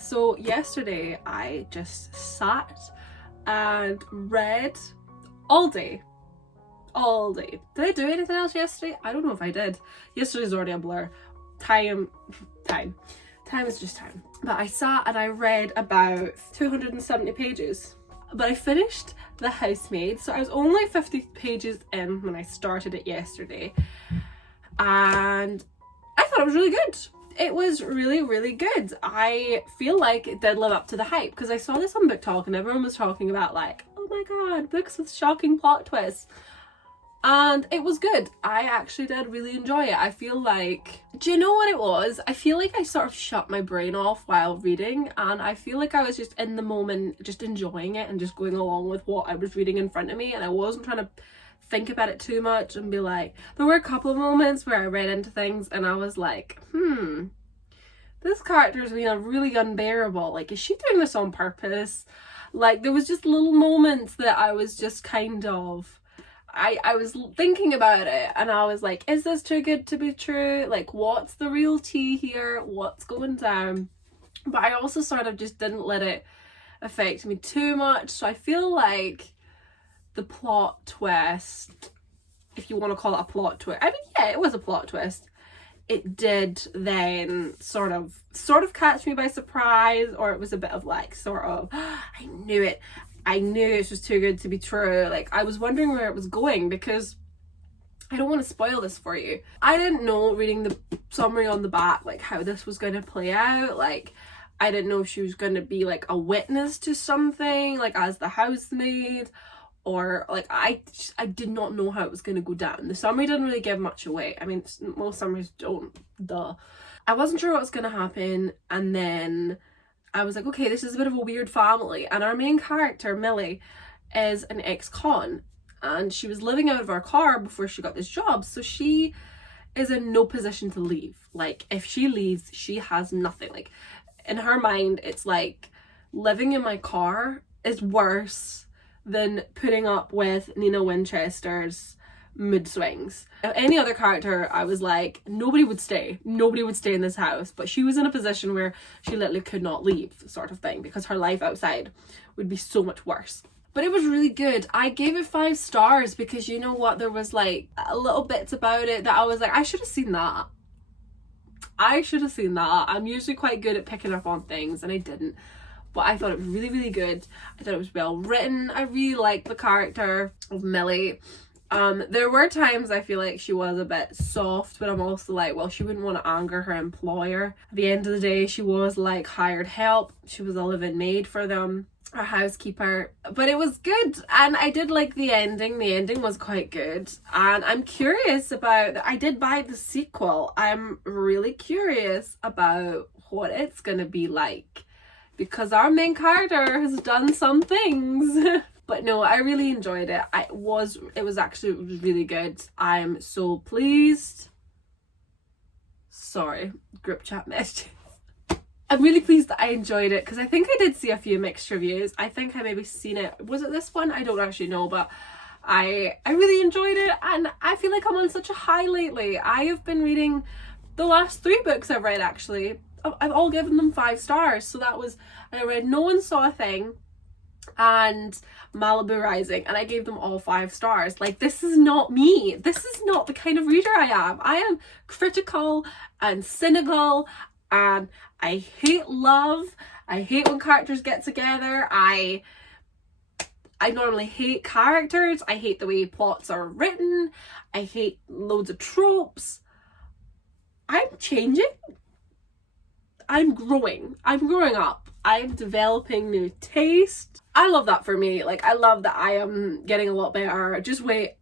So yesterday I just sat and read all day. Did I do anything else yesterday? I don't know if I did. Yesterday's already a blur. Time is just time. But I sat and I read about 270 pages. But I finished The Housemaid, so I was only 50 pages in when I started it yesterday. And I thought it was really good. It was really, really good. I feel like it did live up to the hype, because I saw this on Book Talk and everyone was talking about like, oh my god, books with shocking plot twists. And it was good. I actually did really enjoy it. I feel like, do you know what it was? I feel like I sort of shut my brain off while reading, and I feel like I was just in the moment, just enjoying it and just going along with what I was reading in front of me, and I wasn't trying to think about it too much and be like, there were a couple of moments where I read into things and I was like, this character is being really unbearable. Like, is she doing this on purpose? Like, there was just little moments that I was just kind of, I was thinking about it and I was like, is this too good to be true? Like, what's the real tea here? What's going down? But I also sort of just didn't let it affect me too much. So I feel like the plot twist, if you want to call it a plot twist, I mean, yeah, it was a plot twist. It did then sort of catch me by surprise, or it was a bit of like, sort of, I knew it was too good to be true. Like, I was wondering where it was going, because I don't want to spoil this for you. I didn't know, reading the summary on the back, like how this was going to play out. Like, I didn't know if she was going to be like a witness to something, like as the housemaid, or like I did not know how it was going to go down. The summary didn't really give much away. I mean, most summaries don't, duh. I wasn't sure what was going to happen, and then I was like, okay, this is a bit of a weird family, and our main character, Millie, is an ex-con, and she was living out of her car before she got this job, so she is in no position to leave. Like, if she leaves, she has nothing. Like, in her mind, it's like, living in my car is worse than putting up with Nina Winchester's mood swings. Any other character, I was like, nobody would stay in this house, but she was in a position where she literally could not leave, sort of thing, because her life outside would be so much worse. But it was really good. I gave it 5 stars because, you know what, there was like a little bits about it that I was like, I should have seen that. I'm usually quite good at picking up on things, and I didn't. But I thought it was really, really good. I thought it was well written. I really liked the character of Millie. There were times I feel like she was a bit soft, but I'm also like, well, she wouldn't want to anger her employer. At the end of the day, she was like hired help. She was a live-in maid for them, a housekeeper. But it was good, and I did like the ending. The ending was quite good, and I'm curious about, I did buy the sequel. I'm really curious about what it's gonna be like, because our main character has done some things. But no, I really enjoyed it. It was actually really good. I'm so pleased. Sorry, group chat messages. I'm really pleased that I enjoyed it, because I think I did see a few mixed reviews. I think I maybe seen it. Was it this one? I don't actually know, but I really enjoyed it, and I feel like I'm on such a high lately. I have been reading The last 3 books I've read, actually, I've all given them 5 stars. So that was, I read No One Saw a Thing and Malibu Rising, and I gave them all 5 stars. Like, this is not me. This is not the kind of reader I am. I am critical and cynical, and I hate love. I hate when characters get together. I normally hate characters. I hate the way plots are written. I hate loads of tropes. I'm changing. I'm growing. I'm growing up. I'm developing new taste. I love that for me. Like, I love that I am getting a lot better. Just wait,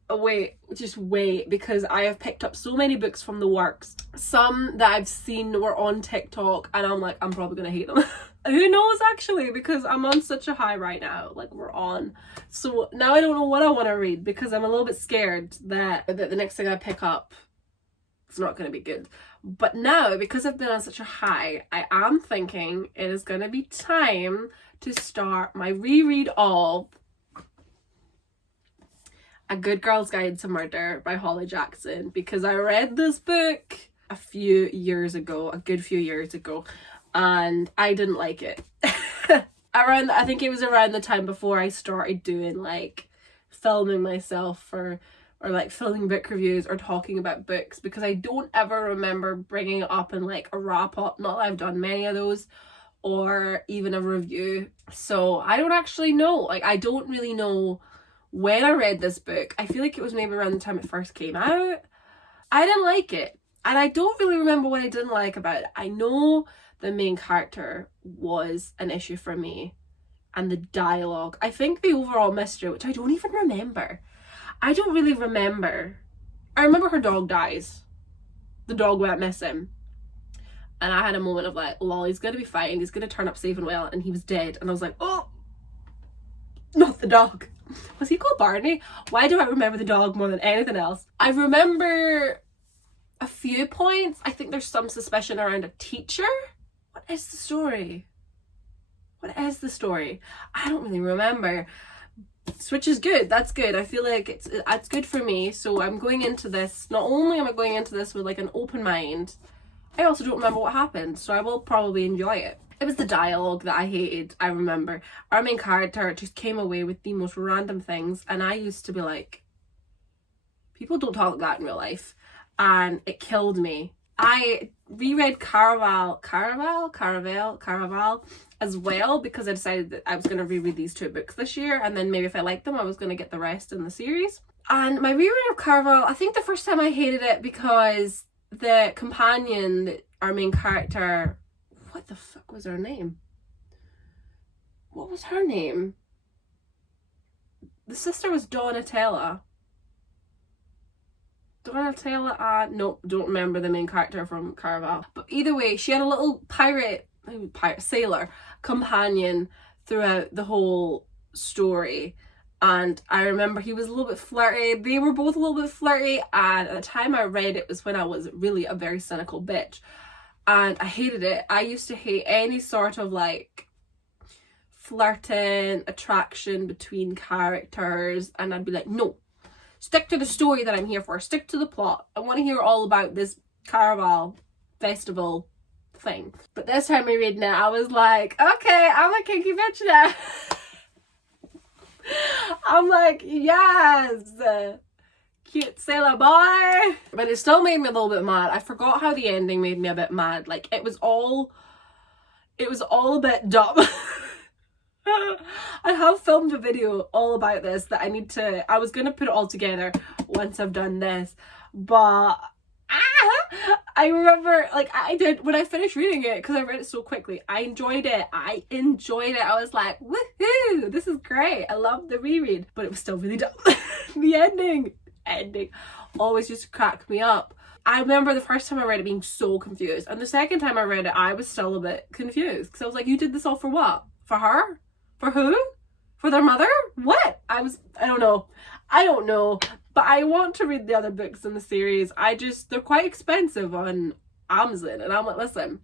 because I have picked up so many books from the works. Some that I've seen were on TikTok, and I'm like, I'm probably gonna hate them. Who knows, actually, because I'm on such a high right now. Like, we're on. So now I don't know what I want to read, because I'm a little bit scared that the next thing I pick up, it's not going to be good. But now, because I've been on such a high, I am thinking it is going to be time to start my reread of A Good Girl's Guide to Murder by Holly Jackson, because I read this book a good few years ago, and I didn't like it. I think it was around the time before I started doing like filming myself or like filming book reviews or talking about books, because I don't ever remember bringing it up in like a wrap up. Not that I've done many of those, or even a review. So I don't actually know. Like, I don't really know when I read this book. I feel like it was maybe around the time it first came out. I didn't like it, and I don't really remember what I didn't like about it. I know the main character was an issue for me, and the dialogue. I think the overall mystery, which I don't even remember. I don't really remember. I remember her dog dies. The dog went missing. And I had a moment of like, lol, he's gonna be fine. He's gonna turn up safe and well. And he was dead. And I was like, oh, not the dog. Was he called Barney? Why do I remember the dog more than anything else? I remember a few points. I think there's some suspicion around a teacher. What is the story? I don't really remember. Which is good. That's good. I feel like it's good for me. So I'm going into this, not only am I going into this with like an open mind, I also don't remember what happened, so I will probably enjoy it. It was the dialogue that I hated. I remember our main character just came away with the most random things, and I used to be like, people don't talk like that in real life, and it killed me. I reread Caraval as well, because I decided that I was going to reread these 2 books this year, and then maybe if I liked them I was going to get the rest in the series. And my reread of Caraval, I think the first time I hated it because the companion, our main character, what the fuck was her name? What was her name? The sister was Donatella, nope, don't remember the main character from Caraval. But either way, she had a little sailor companion throughout the whole story, and I remember he was a little bit flirty. They were both a little bit flirty, and at the time I read it was when I was really a very cynical bitch, and I hated it. I used to hate any sort of like flirting, attraction between characters, and I'd be like, no, stick to the story that I'm here for. Stick to the plot. I want to hear all about this Caraval festival thing. But this time I read it, I was like, okay, I'm a kinky bitch now. I'm like, yes, cute sailor boy. But it still made me a little bit mad. I forgot how the ending made me a bit mad. Like, it was all a bit dumb. I have filmed a video all about this that I was going to put it all together once I've done this, but I remember, like, when I finished reading it, because I read it so quickly, I enjoyed it. I was like, woohoo, this is great. I love the reread, but it was still really dumb. The ending always just cracked me up. I remember the first time I read it being so confused, and the second time I read it, I was still a bit confused, because I was like, you did this all for what? For her? For who? For their mother? What? I don't know. But I want to read the other books in the series. They're quite expensive on Amazon. And I'm like, listen,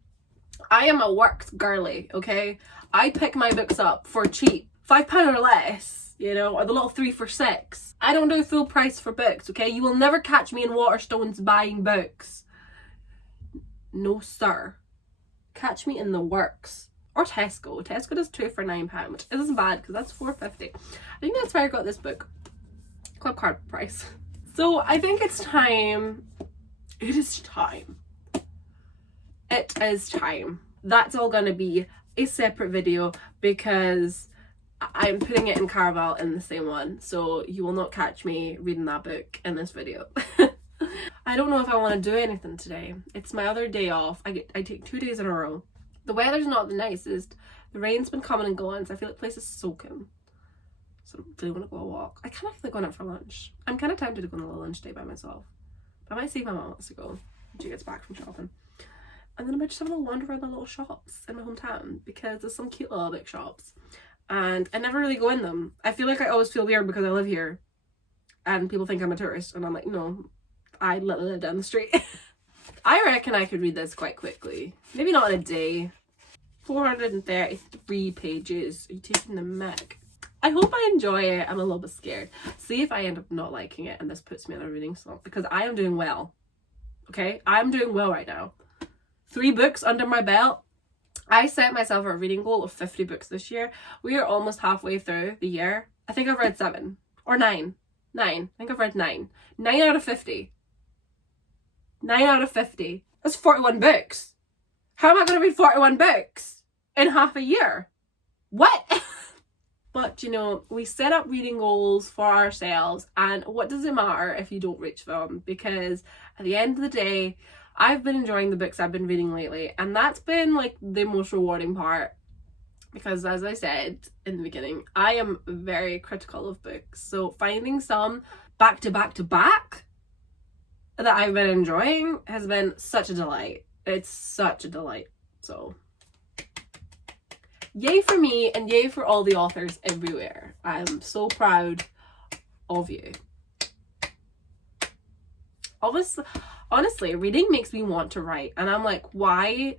I am a works girly, okay? I pick my books up for cheap. £5 or less, you know, or the little 3 for £6. I don't do full price for books, okay? You will never catch me in Waterstones buying books. No sir. Catch me in the works. Or Tesco. Tesco does 2 for £9, which isn't bad because that's £4.50. I think that's where I got this book. Club card price. So I think it's time. It is time. It is time. That's all gonna be a separate video because I'm putting it in Caraval in the same one. So you will not catch me reading that book in this video. I don't know if I want to do anything today. It's my other day off. I take 2 days in a row. The weather's not the nicest. The rain's been coming and going, so I feel like the place is soaking. So I don't really want to go a walk. I kind of feel like going out for lunch. I'm kind of tempted to go on a little lunch day by myself. But I might see if my mom wants to go when she gets back from shopping. And then I might just have a little wander around the little shops in my hometown because there's some cute little big shops. And I never really go in them. I feel like I always feel weird because I live here. And people think I'm a tourist. And I'm like, no, I literally live down the street. I reckon I could read this quite quickly. Maybe not in a day. 433 pages. Are you taking the mic? I hope I enjoy it. I'm a little bit scared. See if I end up not liking it and this puts me on a reading slump because I am doing well. Okay? I'm doing well right now. 3 books under my belt. I set myself a reading goal of 50 books this year. We are almost halfway through the year. I think I've read 7 or 9. 9. I think I've read 9. 9 out of 50. 9 out of 50. That's 41 books. How am I going to read 41 books in half a year? What? But, you know, we set up reading goals for ourselves, and what does it matter if you don't reach them? Because at the end of the day, I've been enjoying the books I've been reading lately, and that's been, like, the most rewarding part. Because, as I said in the beginning, I am very critical of books. So finding some back to back to back that I've been enjoying has been such a delight. It's such a delight. So yay for me and yay for all the authors everywhere. I'm so proud of you. Honestly, reading makes me want to write. And I'm like, why?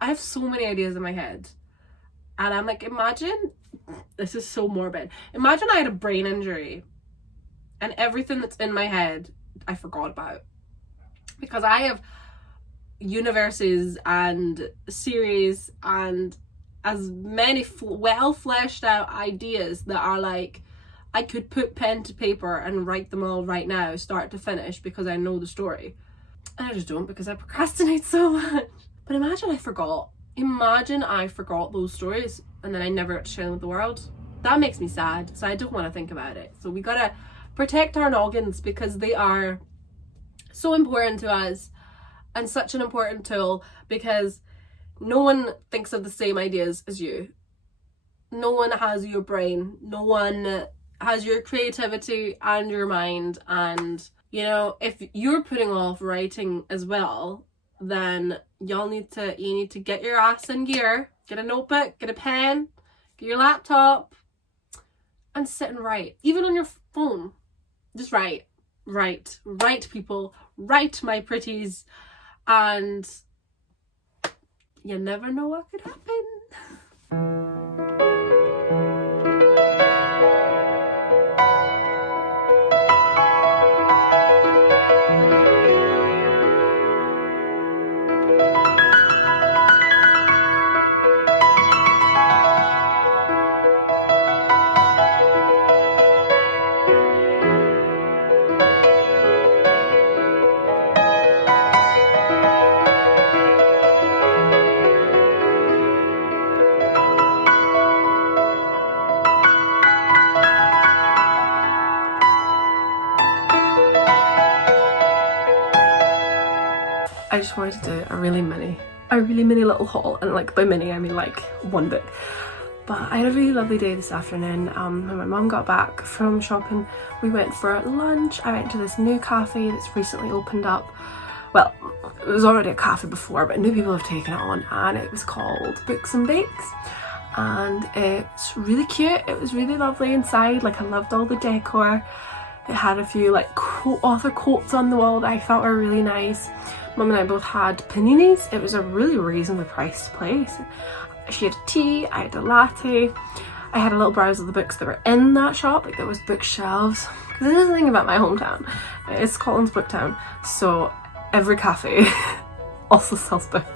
I have so many ideas in my head. And I'm like, imagine, this is so morbid. Imagine I had a brain injury and everything that's in my head I forgot about. Because I have universes and series and as many well fleshed out ideas that are like, I could put pen to paper and write them all right now, start to finish, because I know the story. And I just don't because I procrastinate so much. But imagine I forgot. Imagine I forgot those stories and then I never got to share them with the world. That makes me sad, so I don't want to think about it. So we gotta protect our noggins because they are so important to us and such an important tool because no one thinks of the same ideas as you. No one has your brain. No one has your creativity and your mind. And, you know, if you're putting off writing as well, then you need to get your ass in gear, get a notebook, get a pen, get your laptop, and sit and write. Even on your phone. Just write. Write, people, write, my pretties, and you never know what could happen. I just wanted to do a really mini little haul, and like by mini I mean like one book. But I had a really lovely day this afternoon. When my mum got back from shopping, we went for lunch. I went to this new cafe that's recently opened up. Well, it was already a cafe before, but new people have taken it on, and it was called Books and Bakes. And it's really cute. It was really lovely inside. Like, I loved all the decor. It had a few like author quotes on the wall that I thought were really nice. Mum and I both had paninis. It was a really reasonably priced place. She had tea, I had a latte. I had a little browse of the books that were in that shop. Like, there was bookshelves. Because this is the thing about my hometown. It's Scotland's book town. So every cafe also sells books.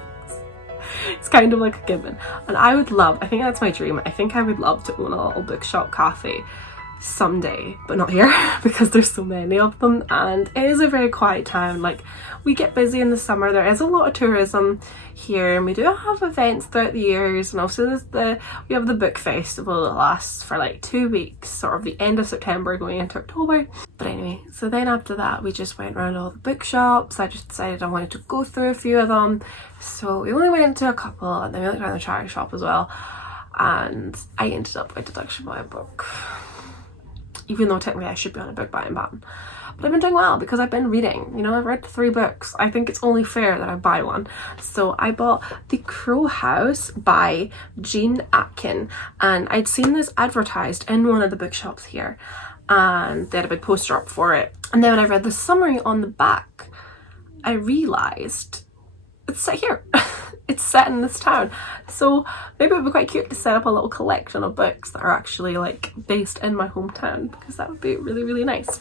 It's kind of like a given. And I think that's my dream. I think I would love to own a little bookshop cafe someday, but not here because there's so many of them, and it is a very quiet town. Like, we get busy in the summer, there is a lot of tourism here, and we do have events throughout the years, and also we have the book festival that lasts for like 2 weeks, sort of the end of September going into October. But anyway, so then after that we just went around all the bookshops. I just decided I wanted to go through a few of them, so we only went to a couple, and then we looked around the charity shop as well, and I ended up going to actually buy a book, even though technically I should be on a book buying ban. But I've been doing well because I've been reading. You know, I've read 3 books. I think it's only fair that I buy one. So I bought The Crow House by Jean Atkin, and I'd seen this advertised in one of the bookshops here, and they had a big poster up for it. And then when I read the summary on the back, I realised it's set here. It's set in this town, so maybe it would be quite cute to set up a little collection of books that are actually like based in my hometown, because that would be really, really nice.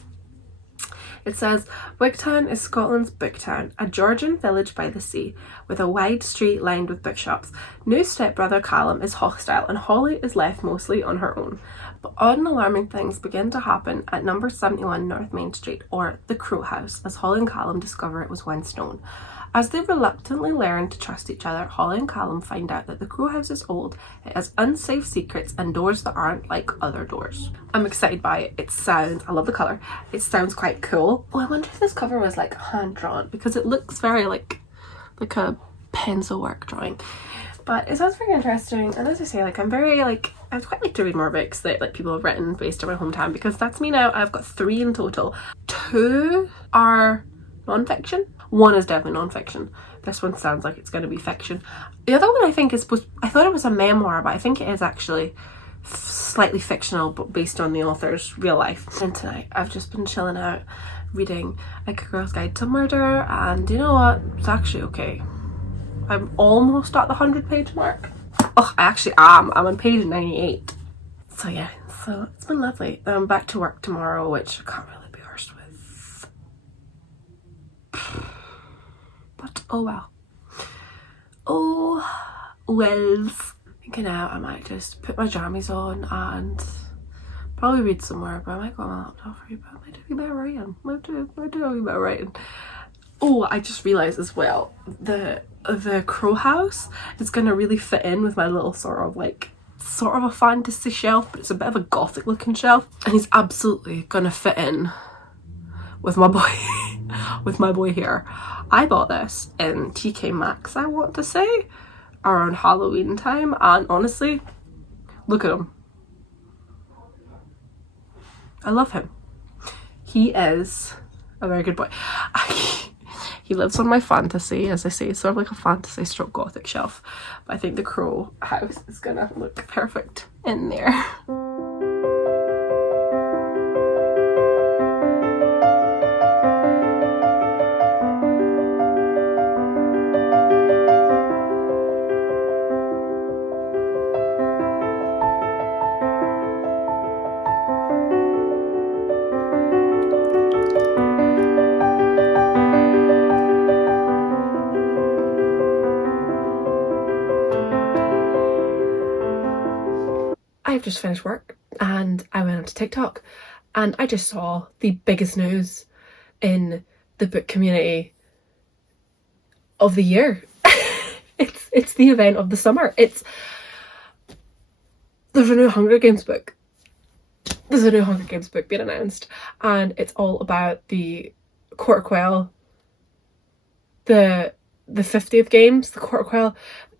It says, Wigtown is Scotland's book town, a Georgian village by the sea, with a wide street lined with bookshops. New stepbrother Callum is hostile, and Holly is left mostly on her own. But odd and alarming things begin to happen at number 71 North Main Street, or the Crow House, as Holly and Callum discover it was once known. As they reluctantly learn to trust each other, Holly and Callum find out that the Crow House is old, it has unsafe secrets and doors that aren't like other doors. I'm excited by it. I love the colour. It sounds quite cool. Oh, I wonder if this cover was like hand drawn, because it looks very like a pencil work drawing. But it sounds very interesting, and as I say, like, I'd quite like to read more books that like people have written based on my hometown, because that's me now. I've got 3 in total. 2 are non-fiction. 1 is definitely non-fiction. This one sounds like it's going to be fiction. The other one I think I thought it was a memoir, but I think it is actually slightly fictional, but based on the author's real life. And tonight I've just been chilling out reading like A Girl's Guide to Murder, and you know what? It's actually okay. I'm almost at the 100-page mark. Oh, I actually am. I'm on page 98. So yeah, so it's been lovely. I'm back to work tomorrow, which I can't really be arsed with. But oh well. Oh wells. Thinking now I might just put my jammies on and probably read somewhere, but I might go on my laptop for you, but I might do a bit of writing. Might do a bit of writing. Oh, I just realised as well, the Crow House is going to really fit in with my little sort of a fantasy shelf, but it's a bit of a gothic looking shelf, and he's absolutely going to fit in with my boy here. I bought this in TK Maxx, I want to say, around Halloween time, and honestly, look at him. I love him. He is a very good boy. He lives on my fantasy, as I say, sort of like a fantasy stroke gothic shelf. But I think the Crow House is gonna look perfect in there. I've just finished work and I went onto TikTok and I just saw the biggest news in the book community of the year. It's the event of the summer. There's a new Hunger Games book. There's a new Hunger Games book being announced, and it's all about the Court of Quell, the 50th games, the Court of Quell,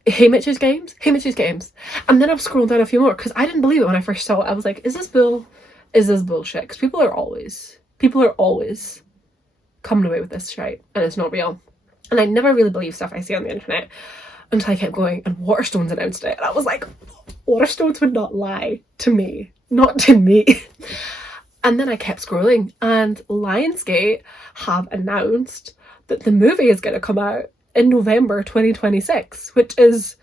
Haymitch's games. And then I've scrolled down a few more because I didn't believe it when I first saw it. I was like, is this bullshit? Because people are always coming away with this shit, and it's not real. And I never really believe stuff I see on the internet until I kept going, and Waterstones announced it, and I was like, Waterstones would not lie to me, not to me. And then I kept scrolling, and Lionsgate have announced that the movie is going to come out in November 2026, which is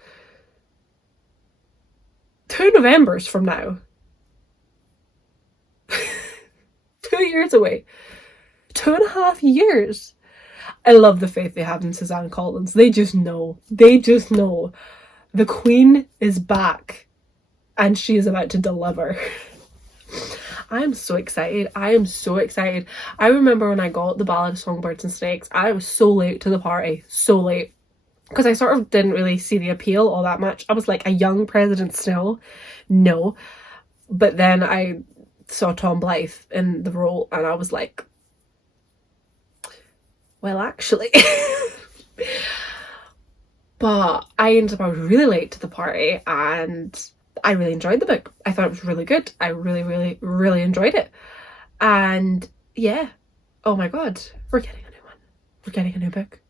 2 Novembers from now. 2 years away. 2.5 years. I love the faith they have in Suzanne Collins. They just know. They just know. The Queen is back and she is about to deliver. I am so excited. I am so excited. I remember when I got the Ballad of Songbirds and Snakes, I was so late to the party. So late. Because I sort of didn't really see the appeal all that much. I was like, a young President Snow? No. But then I saw Tom Blythe in the role and I was like, well, actually. But I ended up, I was really late to the party and I really enjoyed the book. I thought it was really good. I really, really, really enjoyed it. And yeah, oh my god, we're getting a new one. We're getting a new book.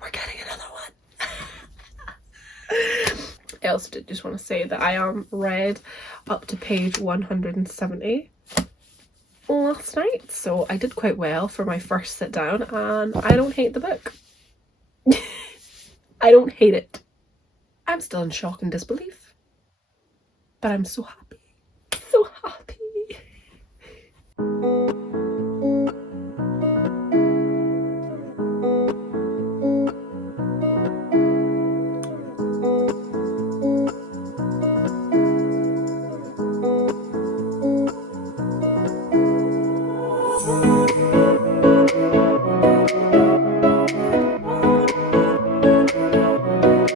We're getting another one. I also did just want to say that I read up to page 170 last night, so I did quite well for my first sit down and I don't hate the book. I don't hate it. I'm still in shock and disbelief, but I'm so happy.